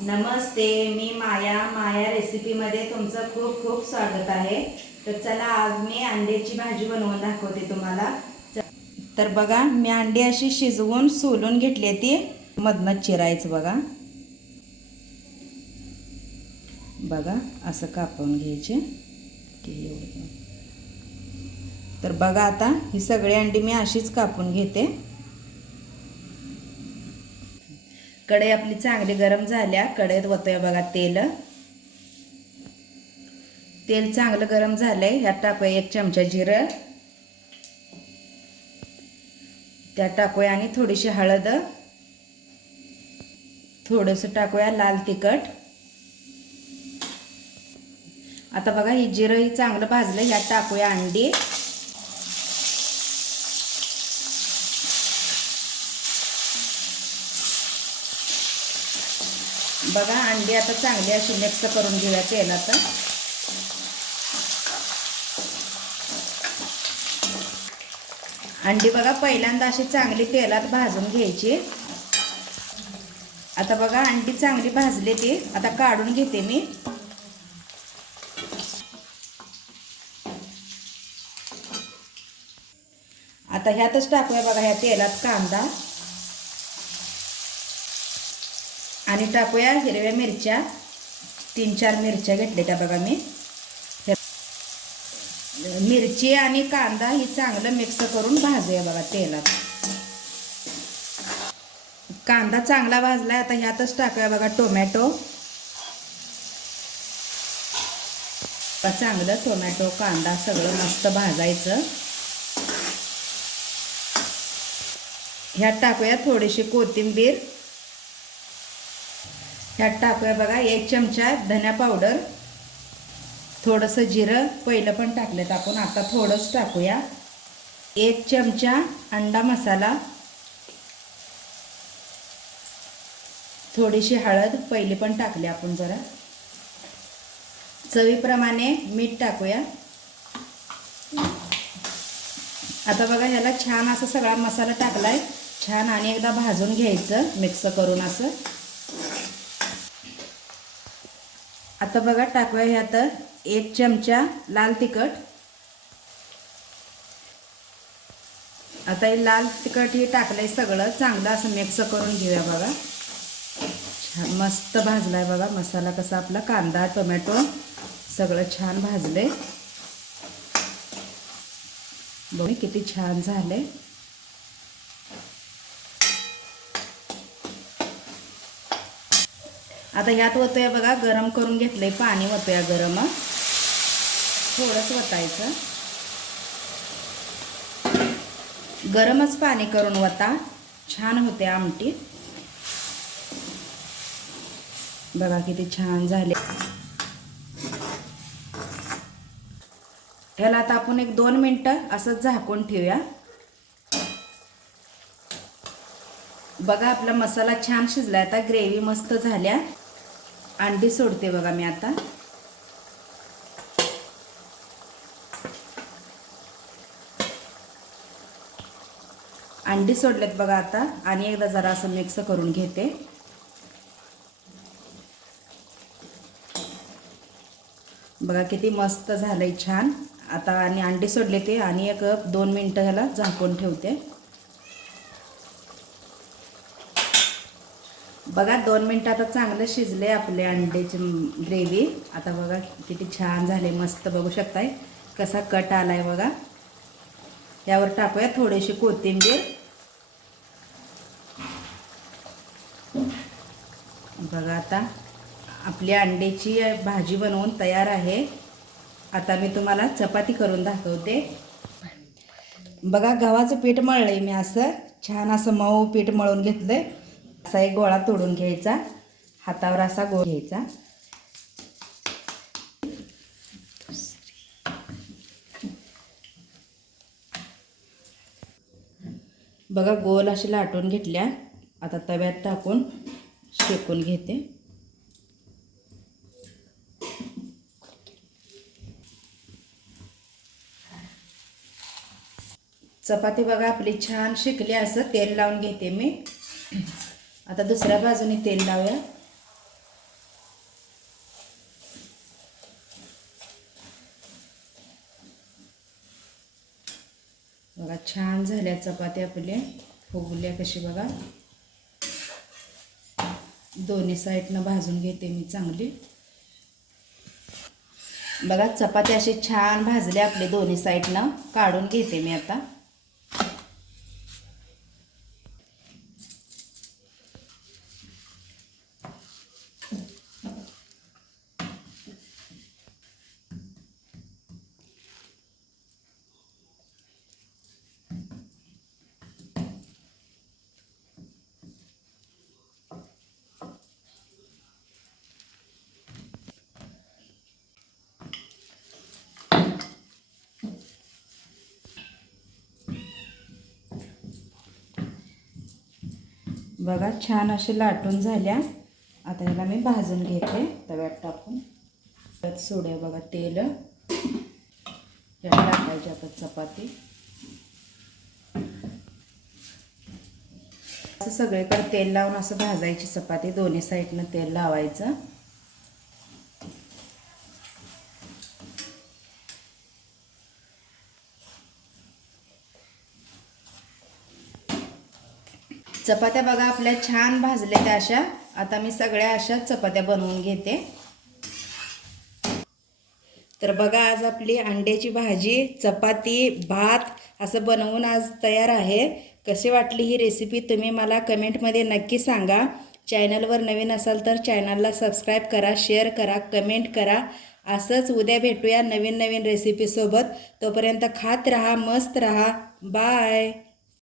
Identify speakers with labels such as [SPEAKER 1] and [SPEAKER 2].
[SPEAKER 1] नमस्ते मी माया. माया रेसिपीमध्ये तुमचं खूप खूप स्वागत आहे. तर चला आज मी अंड्याची भाजी बनवून दाखवते तुम्हाला. तर बघा मी अंडी अशी शिजवून सोलून घेतली ती. मधनं चिरायचं बघा. बघा असं कापून घ्यायचे. तर बघा आता ही सगळी अंडी मी अशीच कापून घेते. कढई आपली चांगली गरम झाल्या कढईत वतोय बघा तेल. तेल चांगलं गरम झालंय ह्यात टाकूया एक चमचा जिरं. त्यात टाकूया आणि थोडीशी हळद. थोडंसं टाकूया लाल तिखट. आता बघा ही जिरं ही चांगलं भाजलं ह्यात टाकूया अंडी. बघा अंडी आता चांगली अशी मिक्स करून घेऊया तेलात अंडी बघा पहिल्यांदा अशी चांगली तेलात भाजून घ्यायची. आता बघा अंडी चांगली भाजली ती. आता काढून घेते मी. आता ह्यातच टाकूया बघा ह्या तेलात कांदा. आणि टाकूया हिरव्या मिरच्या. तीन चार मिरच्या घेतल्या त्या बघा मी. मिरची आणि कांदा ही चांगलं मिक्स करून भाजूया बघा तेलात. कांदा चांगला भाजला आता ह्यातच टाकूया बघा टोमॅटो. चांगलं टोमॅटो कांदा सगळं मस्त भाजायचं. ह्यात टाकूया थोडीशी कोथिंबीर. ह्यात टाकूया बघा एक चमचा धन्या पावडर थोडंसं जिरं पहिलं पण टाकलं टाकून आता थोडंच टाकूया. एक चमचा अंडा मसाला. थोडीशी हळद पहिली पण टाकली आपण जरा. चवीप्रमाणे मीठ टाकूया. आता बघा ह्याला छान असं सगळा मसाला टाकलाय. छान आणि एकदा भाजून घ्यायचं मिक्स करून असं. आता बघा टाकूया ह्यात एक चमचा लाल तिखट. आता हे लाल तिखट हे टाकलंय सगळं चांगलं असं मिक्स करून घेऊया बघा. छान मस्त भाजलाय बघा मसाला कसा आपला कांदा टोमॅटो सगळं छान भाजले बघ किती छान झाले आता ह्यात वतोया बघा गरम करून घेतलंय पाणी वतोया गरम. थोडंच वतायचं. गरमच पाणी करून वता. छान होते आमटी. बघा किती छान झाले. ह्याला आता आपण एक दोन मिनटं असंच झाकून ठेवूया. बघा आपला मसाला छान शिजला आता ग्रेव्ही मस्त झाल्या. अंडी सोडते बघा मी आता. अंडी सोडलेत बघा आता. आणि एकदा जरा असं मिक्स करून घेते. बघा किती मस्त झालंय छान. आता आणि अंडी सोडले ते. आणि एक दोन मिनटं ह्याला झाकून ठेवते. बघा दोन मिनटं आता चांगलं शिजले आपले अंड्याची ग्रेव्ही. आता बघा किती छान झाले मस्त बघू शकताय. कसा कट आलाय बघा. यावर टाकूया थोडीशी कोथिंबीर. बघा आता आपली अंड्याची भाजी बनवून तयार आहे. आता मी तुम्हाला चपाती करून दाखवते. बघा गव्हाचं पीठ मळलंय मी असं. छान असं मऊ पीठ मळून घेतलंय. असा एक गोळा तोडून घ्यायचा. हातावर असा गोळ घ्यायचा. बघा गोल अशी लाटून घेतल्या. आता तव्यात टाकून शेकून घेते. चपाती बघा आपली छान शिकली. असं तेल लावून घेते मी. आता दुसऱ्या बाजूने तेल लावूया. बघा छान झाल्या चपात्या आपल्या. फुगल्या कशी बघा. दोन्ही साईडनं भाजून घेते मी चांगली. बघा चपात्या अशी छान भाजले आपले दोन्ही साईडनं. काढून घेते मी आता. बघा छान असे लाटून झाल्या. आता ह्याला मी भाजून घेते तव्यात टाकून. त्यात सोड्या बघा तेल. यात टाकायची आता चपाती. असं सगळीकडे तेल लावून असं भाजायची चपाती दोन्ही साईडनं तेल लावायचं. चपात्या बघा आपल्या छान भाजल्या त्या अशा. आता मी सगळ्या अशा चपात्या बनवून घेते. तर बघा आज आपली अंड्याची भाजी चपाती भात असं बनवून आज तयार आहे. कशी वाटली ही रेसिपी तुम्ही मला कमेंटमध्ये नक्की सांगा. चॅनलवर नवीन असाल तर चॅनलला सबस्क्राईब करा शेअर करा कमेंट करा. असंच उद्या भेटूया नवीन नवीन रेसिपीसोबत तोपर्यंत खात राहा मस्त रहा. बाय.